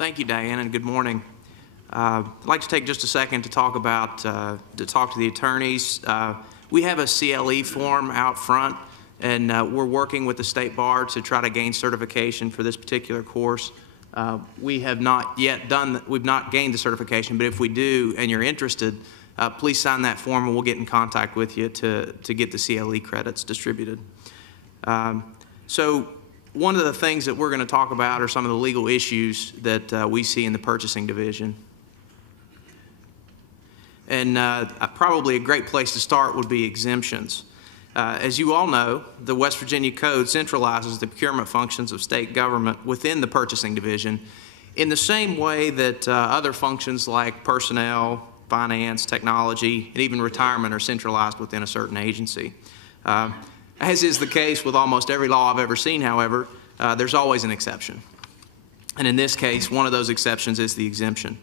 Thank you, Diane, and good morning. I'd like to take just a second to talk to the attorneys. We have a CLE form out front, and we're working with the State Bar to try to gain certification for this particular course. We have not yet we've not gained the certification, but if we do and you're interested, please sign that form and we'll get in contact with you to get the CLE credits distributed. So one of the things that we're going to talk about are some of the legal issues that we see in the purchasing division. And probably a great place to start would be exemptions. As you all know, the West Virginia Code centralizes the procurement functions of state government within the purchasing division in the same way that other functions like personnel, finance, technology, and even retirement are centralized within a certain agency. As is the case with almost every law I've ever seen, however, there's always an exception. And in this case, one of those exceptions is the exemption.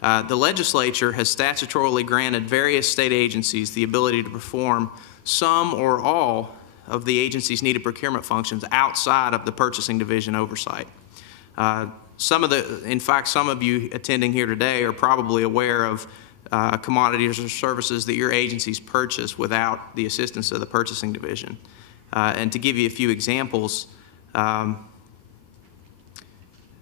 The legislature has statutorily granted various state agencies the ability to perform some or all of the agency's needed procurement functions outside of the purchasing division oversight. In fact, some of you attending here today are probably aware of commodities or services that your agencies purchase without the assistance of the purchasing division. And to give you a few examples, well,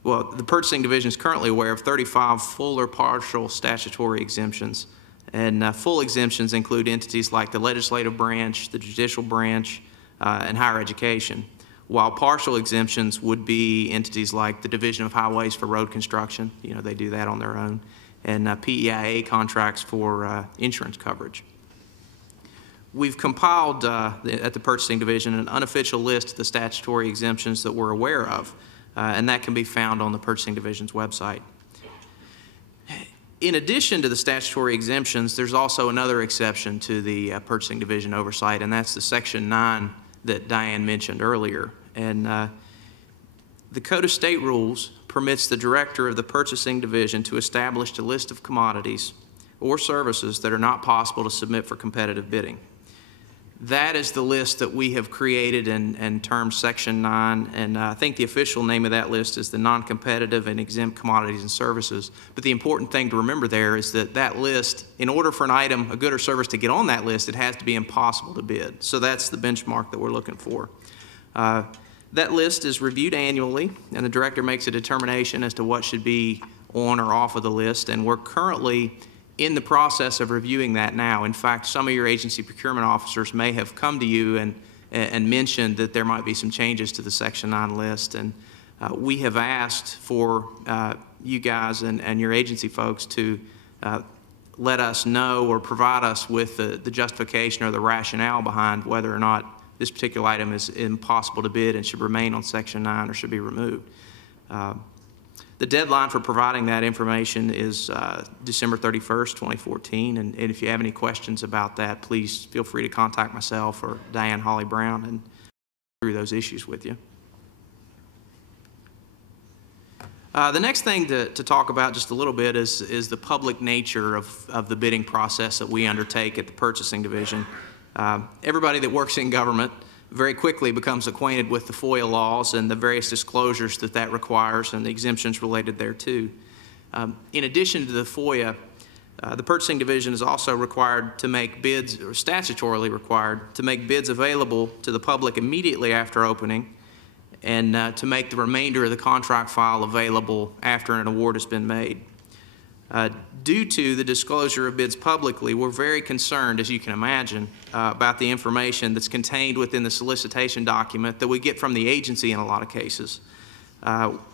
the purchasing division is currently aware of 35 full or partial statutory exemptions. And full exemptions include entities like the legislative branch, the judicial branch, and higher education, while partial exemptions would be entities like the Division of Highways for road construction. You know, they do that on their own, and PEIA contracts for insurance coverage. We've compiled at the purchasing division an unofficial list of the statutory exemptions that we're aware of, and that can be found on the purchasing division's website. In addition to the statutory exemptions, there's also another exception to the purchasing division oversight, and that's the Section 9 that Diane mentioned earlier. And the Code of State Rules permits the director of the purchasing division to establish a list of commodities or services that are not possible to submit for competitive bidding. That is the list that we have created and termed Section 9, and I think the official name of that list is the non-competitive and exempt commodities and services. But the important thing to remember there is that that list, in order for an item, a good or service to get on that list, it has to be impossible to bid. So that's the benchmark that we're looking for. That list is reviewed annually, and the director makes a determination as to what should be on or off of the list, and we're currently in the process of reviewing that now. In fact, some of your agency procurement officers may have come to you and mentioned that there might be some changes to the Section 9 list, and we have asked for you guys and your agency folks to let us know or provide us with the justification or the rationale behind whether or not this particular item is impossible to bid and should remain on Section 9 or should be removed. The deadline for providing that information is December 31st, 2014, and if you have any questions about that, please feel free to contact myself or Diane Holly Brown and through those issues with you. The next thing to talk about just a little bit is the public nature of the bidding process that we undertake at the purchasing division. Everybody that works in government very quickly becomes acquainted with the FOIA laws and the various disclosures that requires and the exemptions related thereto. In addition to the FOIA, the purchasing division is also required to make bids, or statutorily required, to make bids available to the public immediately after opening and to make the remainder of the contract file available after an award has been made. Due to the disclosure of bids publicly, we're very concerned, as you can imagine, about the information that's contained within the solicitation document that we get from the agency in a lot of cases.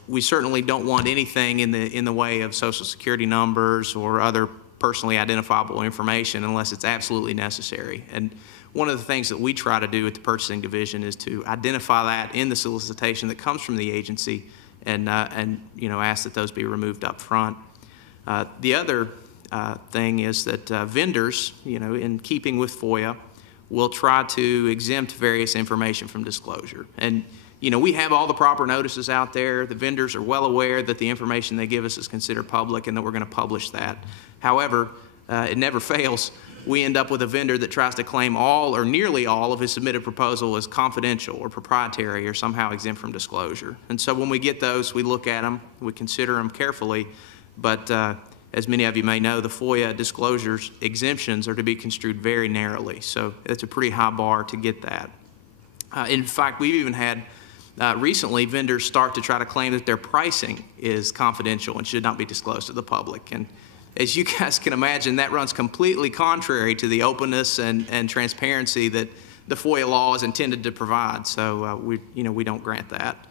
We certainly don't want anything in the way of Social Security numbers or other personally identifiable information unless it's absolutely necessary. And one of the things that we try to do at the purchasing division is to identify that in the solicitation that comes from the agency and ask that those be removed up front. The other thing is that vendors, in keeping with FOIA, will try to exempt various information from disclosure. And, we have all the proper notices out there. The vendors are well aware that the information they give us is considered public and that we're going to publish that. However, it never fails we end up with a vendor that tries to claim all or nearly all of his submitted proposal as confidential or proprietary or somehow exempt from disclosure. And so when we get those, we look at them, we consider them carefully, but as many of you may know, the FOIA disclosures exemptions are to be construed very narrowly, so it's a pretty high bar to get that. In fact, we've even had recently vendors start to try to claim that their pricing is confidential and should not be disclosed to the public. And as you guys can imagine, that runs completely contrary to the openness and transparency that the FOIA law is intended to provide. So we don't grant that.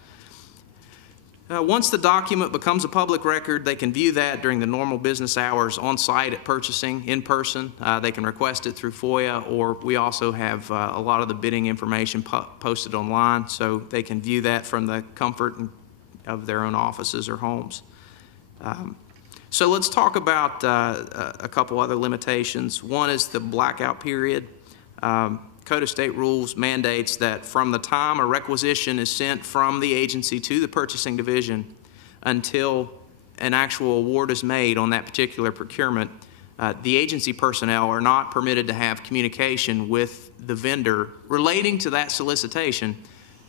Once the document becomes a public record, they can view that during the normal business hours on site at purchasing in person. They can request it through FOIA, or we also have a lot of the bidding information posted online, so they can view that from the comfort of their own offices or homes. So let's talk about a couple other limitations. One is the blackout period. Code of State Rules mandates that from the time a requisition is sent from the agency to the purchasing division until an actual award is made on that particular procurement, the agency personnel are not permitted to have communication with the vendor relating to that solicitation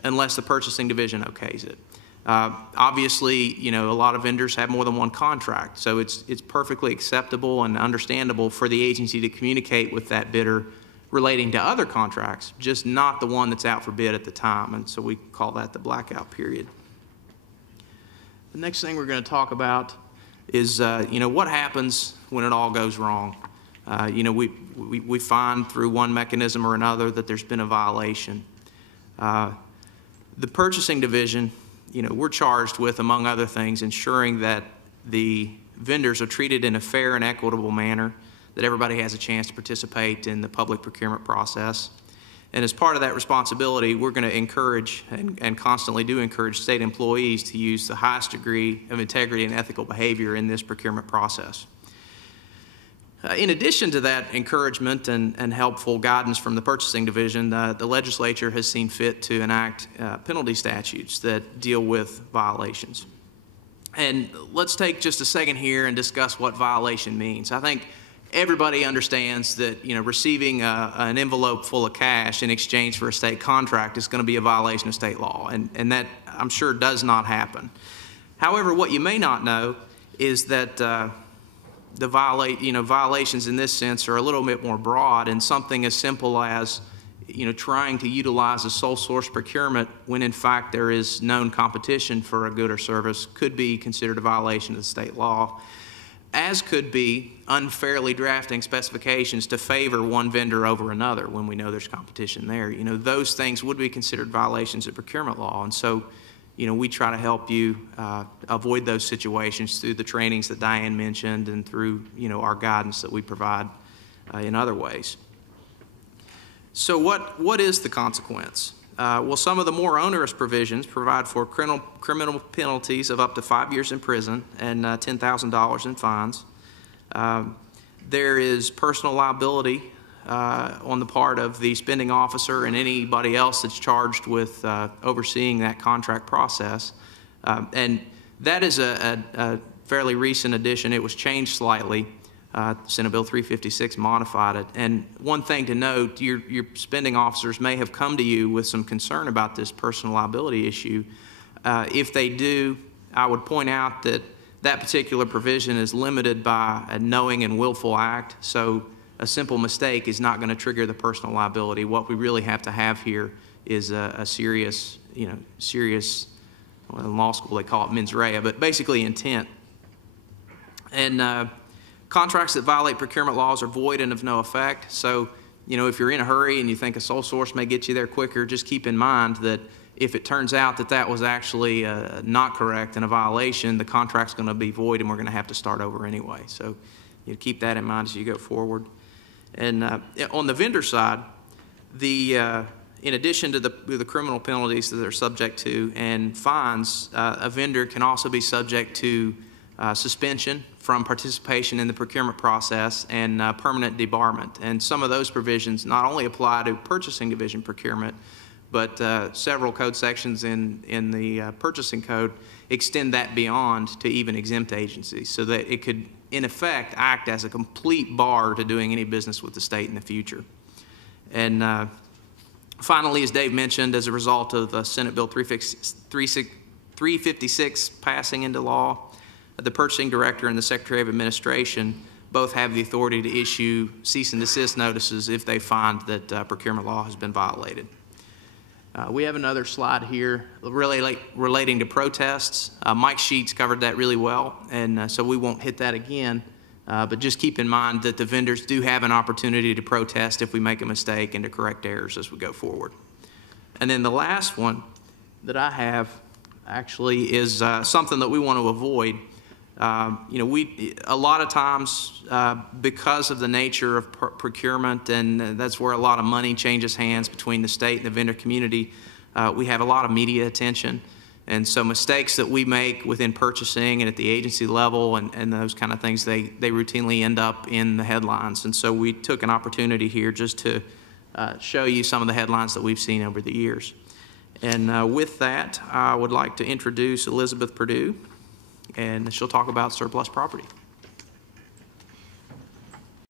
unless the purchasing division okays it. Obviously, a lot of vendors have more than one contract, so it's perfectly acceptable and understandable for the agency to communicate with that bidder relating to other contracts, just not the one that's out for bid at the time, and so we call that the blackout period. The next thing we're going to talk about is, what happens when it all goes wrong. We find through one mechanism or another that there's been a violation. The purchasing division, we're charged with, among other things, ensuring that the vendors are treated in a fair and equitable manner, that everybody has a chance to participate in the public procurement process. And as part of that responsibility, we're going to encourage and constantly do encourage state employees to use the highest degree of integrity and ethical behavior in this procurement process. In addition to that encouragement and helpful guidance from the purchasing division, the legislature has seen fit to enact penalty statutes that deal with violations. And let's take just a second here and discuss what violation means. I think everybody understands that receiving an envelope full of cash in exchange for a state contract is going to be a violation of state law, and that I'm sure does not happen. However, what you may not know is that violations in this sense are a little bit more broad, and something as simple as trying to utilize a sole source procurement when in fact there is known competition for a good or service could be considered a violation of the state law, as could be unfairly drafting specifications to favor one vendor over another when we know there's competition there. Those things would be considered violations of procurement law, and so we try to help you avoid those situations through the trainings that Diane mentioned and through our guidance that we provide in other ways. So what is the consequence? Well, some of the more onerous provisions provide for criminal penalties of up to 5 years in prison and $10,000 in fines. There is personal liability on the part of the spending officer and anybody else that's charged with overseeing that contract process. And that is a fairly recent addition. It was changed slightly. Senate Bill 356 modified it. And one thing to note, your spending officers may have come to you with some concern about this personal liability issue. If they do, I would point out that that particular provision is limited by a knowing and willful act, so a simple mistake is not going to trigger the personal liability. What we really have to have here is a serious, well, in law school they call it mens rea, but basically intent. And contracts that violate procurement laws are void and of no effect. So, if you're in a hurry and you think a sole source may get you there quicker, just keep in mind that if it turns out that that was actually not correct and a violation, the contract's going to be void and we're going to have to start over anyway. So, keep that in mind as you go forward. And on the vendor side, in addition to the criminal penalties that they're subject to and fines, a vendor can also be subject to suspension from participation in the procurement process and permanent debarment. And some of those provisions not only apply to purchasing division procurement, but several code sections in the purchasing code extend that beyond to even exempt agencies, so that it could, in effect, act as a complete bar to doing any business with the state in the future. And finally, as Dave mentioned, as a result of Senate Bill 356 passing into law, the purchasing director and the Secretary of Administration both have the authority to issue cease and desist notices if they find that procurement law has been violated. We have another slide here relating to protests. Mike Sheets covered that really well, and so we won't hit that again. But just keep in mind that the vendors do have an opportunity to protest if we make a mistake and to correct errors as we go forward. And then the last one that I have actually is something that we want to avoid. You know, a lot of times, because of the nature of procurement, and that's where a lot of money changes hands between the state and the vendor community, we have a lot of media attention. And so mistakes that we make within purchasing and at the agency level and those kind of things, they routinely end up in the headlines. And so we took an opportunity here just to show you some of the headlines that we've seen over the years. And with that, I would like to introduce Elizabeth Perdue, and she'll talk about surplus property.